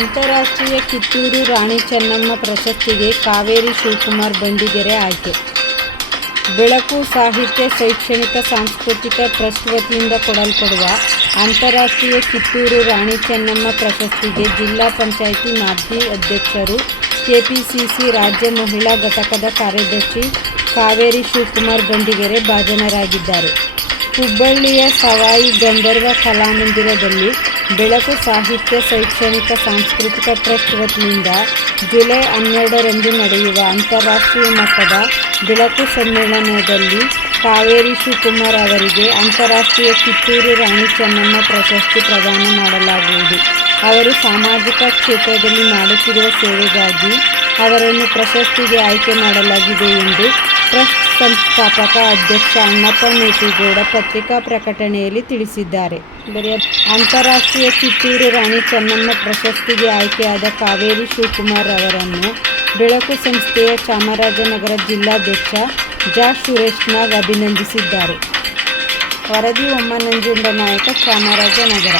ಅಂತಾರಾಷ್ಟ್ರೀಯ ಕಿತ್ತೂರು ರಾಣಿ ಚೆನ್ನಮ್ಮ ಪ್ರಶಸ್ತಿಗೆ ಕಾವೇರಿ ಶಿವಕುಮಾರ್ ಬಂಡಿಗೆರೆ ಆಯ್ಕೆ. ಬೆಳಕು ಸಾಹಿತ್ಯ ಶೈಕ್ಷಣಿಕ ಸಾಂಸ್ಕೃತಿಕ ಟ್ರಸ್ಟ್ ವತಿಯಿಂದ ಕೊಡಲ್ಪಡುವ ಅಂತಾರಾಷ್ಟ್ರೀಯ ಕಿತ್ತೂರು ರಾಣಿ ಚೆನ್ನಮ್ಮ ಪ್ರಶಸ್ತಿಗೆ ಜಿಲ್ಲಾ ಪಂಚಾಯಿತಿ ಮಾಜಿ ಅಧ್ಯಕ್ಷರು, ಕೆಪಿಸಿಸಿ ರಾಜ್ಯ ಮಹಿಳಾ ಘಟಕದ ಕಾರ್ಯದರ್ಶಿ ಕಾವೇರಿ ಶಿವಕುಮಾರ್ ಬಂಡಿಗೆರೆ ಭಾಜನರಾಗಿದ್ದಾರೆ. ಹುಬ್ಬಳ್ಳಿಯ ಸವಾಯಿ ಗಂಧರ್ವ ಕಲಾಮಂದಿರದಲ್ಲಿ ಬೆಳಕು ಸಾಹಿತ್ಯ ಶೈಕ್ಷಣಿಕ ಸಾಂಸ್ಕೃತಿಕ ಟ್ರಸ್ಟ್ ವತಿಯಿಂದ ಜುಲೈ 12ರಂದು ನಡೆಯುವ ಅಂತಾರಾಷ್ಟ್ರೀಯ ಮಟ್ಟದ ಬೆಳಕು ಸಮ್ಮೇಳನದಲ್ಲಿ ಕಾವೇರಿ ಶಿವಕುಮಾರ್ ಅವರಿಗೆ ಅಂತಾರಾಷ್ಟ್ರೀಯ ಕಿತ್ತೂರು ರಾಣಿ ಚೆನ್ನಮ್ಮ ಪ್ರಶಸ್ತಿ ಪ್ರದಾನ ಮಾಡಲಾಗುವುದು. ಅವರು ಸಾಮಾಜಿಕ ಕ್ಷೇತ್ರದಲ್ಲಿ ಮಾಡುತ್ತಿರುವ ಸೇವೆಗಾಗಿ ಅವರನ್ನು ಪ್ರಶಸ್ತಿಗೆ ಆಯ್ಕೆ ಮಾಡಲಾಗಿದೆ ಎಂದು ಟ್ರಸ್ಟ್ ಸಂಸ್ಥಾಪಕ ಅಧ್ಯಕ್ಷ ಅಣ್ಣಪ್ಪ ಮೇಟಿಗೌಡ ಪತ್ರಿಕಾ ಪ್ರಕಟಣೆಯಲ್ಲಿ ತಿಳಿಸಿದ್ದಾರೆ. ಅಂತಾರಾಷ್ಟ್ರೀಯ ಕಿತ್ತೂರು ರಾಣಿ ಚೆನ್ನಮ್ಮ ಪ್ರಶಸ್ತಿಗೆ ಆಯ್ಕೆಯಾದ ಕಾವೇರಿ ಶಿವಕುಮಾರ್ ಅವರನ್ನು ಬೆಳಕು ಸಂಸ್ಥೆಯ ಚಾಮರಾಜನಗರ ಜಿಲ್ಲಾಧ್ಯಕ್ಷ ಜ. ಸುರೇಶ್ನಾಗ್ ಅಭಿನಂದಿಸಿದ್ದಾರೆ. ವರದಿ ಒಮ್ಮ ನಂಜುಂಡ ನಾಯಕ, ಚಾಮರಾಜನಗರ.